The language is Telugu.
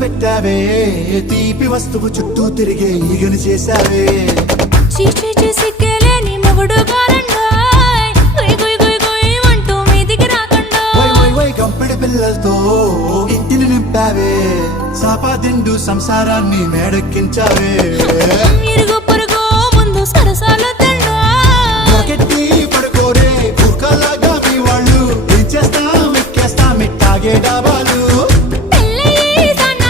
పెట్టావే తీపి వస్తువు చుట్టూ తిరిగే ఈగని చేశావే సిగ్గలేని మొగుడు గారండాయ్ గుయ్ గుయ్ గుయ్ గుయ్ అంటూ మీదికి రాకుండా గంపిడి పిల్లలతో ఇంటిని నింపావే సాపాదిండు సంసారాన్ని మేడెక్కించావే ఇరుగు పొరుగు ముందు సరసాలు తండా రాకెట్టి పడుకోరే భూకాలాగా మీ వాళ్ళు ఏం చేస్తాం ఎక్కేస్తాం ఇట్టాగే డాబా